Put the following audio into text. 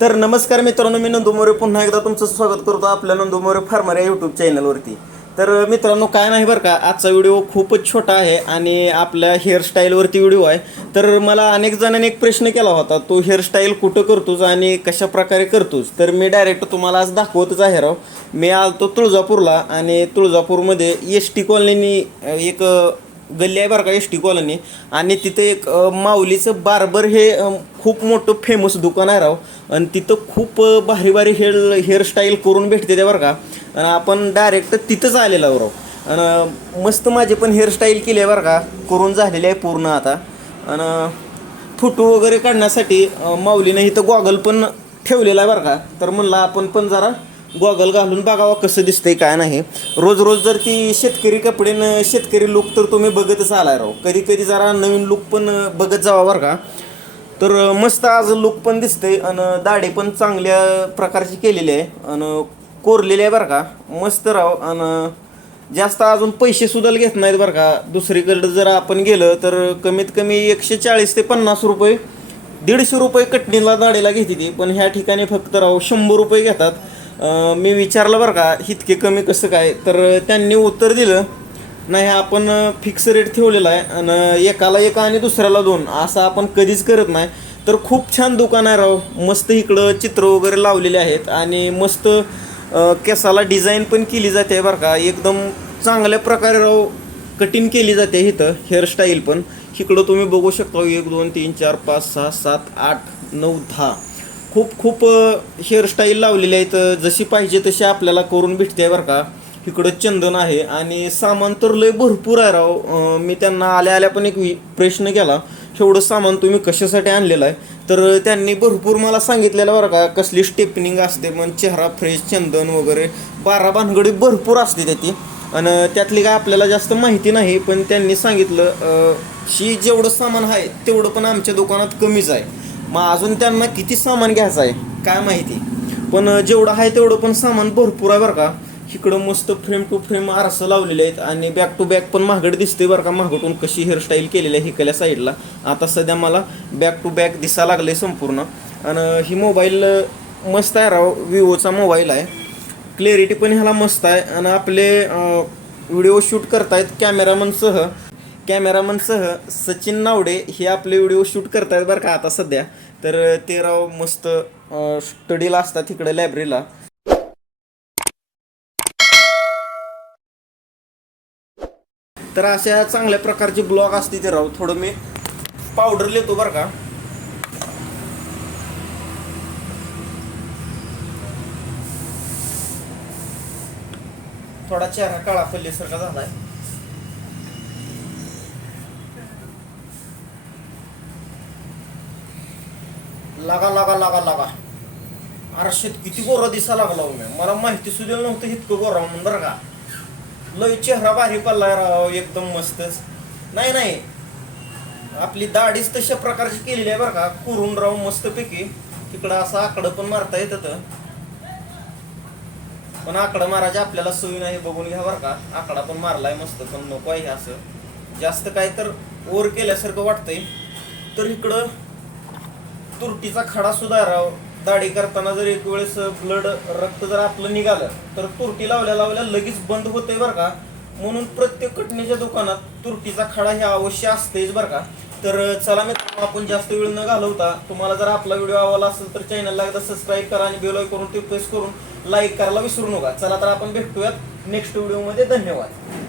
तर नमस्कार मित्रांनो मी नंदुमोरे पुन्हा एकदा तुमचं स्वागत करतो आपल्या नंदुमोरे फार्मर या यूट्यूब चॅनलवरती तर मित्रांनो काय नाही बरं का आजचा व्हिडिओ खूपच छोटा आहे आणि आपल्या हेअरस्टाईलवरती व्हिडिओ आहे. तर मला अनेक जणांनी एक प्रश्न केला होता तो हेअरस्टाईल कुठं करतोस आणि कशा प्रकारे करतोस? तर मी डायरेक्ट तुम्हाला आज दाखवतच आहे. राव मी आलतो तुळजापूरला आणि तुळजापूरमध्ये एस टी कॉलनीनी एक गल्ली आहे बरं का एस टी कॉलनी. आणि तिथं एक माऊलीचं बार्बर हे खूप मोठं फेमस दुकान आहे राव. आणि तिथं खूप भारी भारी हेअर हेअरस्टाईल करून भेटते ते बरं का. आणि आपण डायरेक्ट तिथंच आलेलो आहो राव. आणि मस्त माझे पण हेअरस्टाईल केली आहे बरं का. करून झालेली आहे पूर्ण आता. आणि फोटो वगैरे काढण्यासाठी माऊलीनं इथं गॉगल पण ठेवलेला आहे बरं का. तर म्हणलं आपण पण जरा गॉगल घालून बघावं कसं दिसतंय काय नाही. रोज रोज जर ती शेतकरी कपडे न शेतकरी लुक तर तुम्ही बघतच आलाय राव. कधी कधी जरा नवीन लुक पण बघत जावा बरं का. तर मस्त आज लुक पण दिसतंय आणि दाढी पण चांगल्या प्रकारची केलेली आहे. आणि कोरलेली आहे बरं का. मस्त राव. आणि जास्त अजून पैसे सुद्धा घेत नाहीत बरं का. दुसरीकडं जर आपण गेलं तर कमीत कमी एकशे चाळीस ते पन्नास रुपये दीडशे रुपये कटणीला दाढीला घेते ती. पण ह्या ठिकाणी फक्त राव शंभर रुपये घेतात. मी विचारलं बरं का इतके कमी कसं काय? तर त्यांनी उत्तर दिलं नाही आपण फिक्स रेट ठेवलेला आहे आणि एकाला एक आणि दुसऱ्याला दोन असं आपण कधीच करत नाही. तर खूप छान दुकान आहे राव. मस्त इकडं चित्र वगैरे लावलेले आहेत आणि मस्त केसाला डिझाईन पण केली जाते बरं का. एकदम चांगल्या प्रकारे राव कटिंग केली जाते इथं हेअरस्टाईल पण. इकडं तुम्ही बघू शकता एक दोन तीन चार पाच सहा सात आठ नऊ दहा. खूप खूप हेअरस्टाईल लावलेली आहेत. जशी पाहिजे तशी आपल्याला करून भेटते बरं का. इकडं चंदन आहे आणि सामान तर लय भरपूर आहे राव. मी त्यांना आल्या आल्या पण एक प्रश्न केला. एवढं सामान तुम्ही कशासाठी आणलेलं आहे? तर त्यांनी भरपूर मला सांगितलेलं बरं का कसली स्टेपनिंग असते मग चेहरा फ्रेश चंदन वगैरे. बारा भानगडी भरपूर असते त्याची. आणि त्यातली काय आपल्याला जास्त माहिती नाही पण त्यांनी सांगितलं शी जेवढं सामान आहे तेवढं पण आमच्या दुकानात कमीच आहे. मग अजून त्यांना किती सामान घ्यायचं आहे काय माहिती? पण जेवढं आहे तेवढं पण सामान भरपूर आहे बरं का. इकडं मस्त फ्रेम टू फ्रेम आरसं लावलेले आहेत आणि बॅक टू बॅक पण महागड दिसते बरं का. महागडून कशी हेअरस्टाईल केलेली आहे हिकल्या साईडला आता सध्या मला बॅक टू बॅक दिसा लागले संपूर्ण. आणि ही मोबाईल मस्त आहे राव. विवोचा मोबाईल आहे. क्लॅरिटी पण ह्याला मस्त आहे. आणि आपले व्हिडिओ शूट करतायत कॅमेरामनसह कॅमेरामनसह सचिन नावडे हे आपले व्हिडिओ शूट करतायत बरं का आता सध्या. तर ते राव मस्त स्टडीला असतात इकडे लायब्ररीला. तर अशा चांगल्या प्रकारचे ब्लॉग असते ते राव. थोडं मी पावडर लेतो बरं का. थोडा चेहरा काळा पडल्यासारखा झालाय. लागा लागा लागा लागा. आरशेत किती गोरा दिसा लागला हो मी. मला माहिती सुद्धा नव्हतं इतकं गोरा म्हणून बरं का. लय चेहरा भारी पडलाय राव एकदम मस्तच नाही नाही. आपली दाढीच तशा प्रकारची केलेली आहे बरं का. कुरून राव मस्तपैकी. तिकडं असं आकडं पण मारता येतं पण आकडं मारायची आपल्याला सोयी नाही बघून घ्या बरं का. आकडा पण मारलाय मस्त पण नको आहे असं. जास्त काय तर ओर केल्यासारखं वाटतंय. तर इकडं तुरटीचा खडा सुद्धा दाढी करताना जर एक वेळेस ब्लड रक्त जर आपलं निघालं तर तुरटी लावल्या लावल्या लगेच बंद होते बरं का. म्हणून प्रत्येक कटणीच्या दुकानात तुरटीचा खडा हे अवश्य असतेच बरं का. तर चला मित्रांनो आपण जास्त वेळ न घालवता तुम्हाला जर आपला व्हिडिओ आवडला असेल तर चॅनलला एकदा सबस्क्राईब करा आणि बेल करून ते प्रेस करून लाईक करायला विसरू नका. चला तर आपण भेटूयात नेक्स्ट व्हिडिओमध्ये धन्यवाद.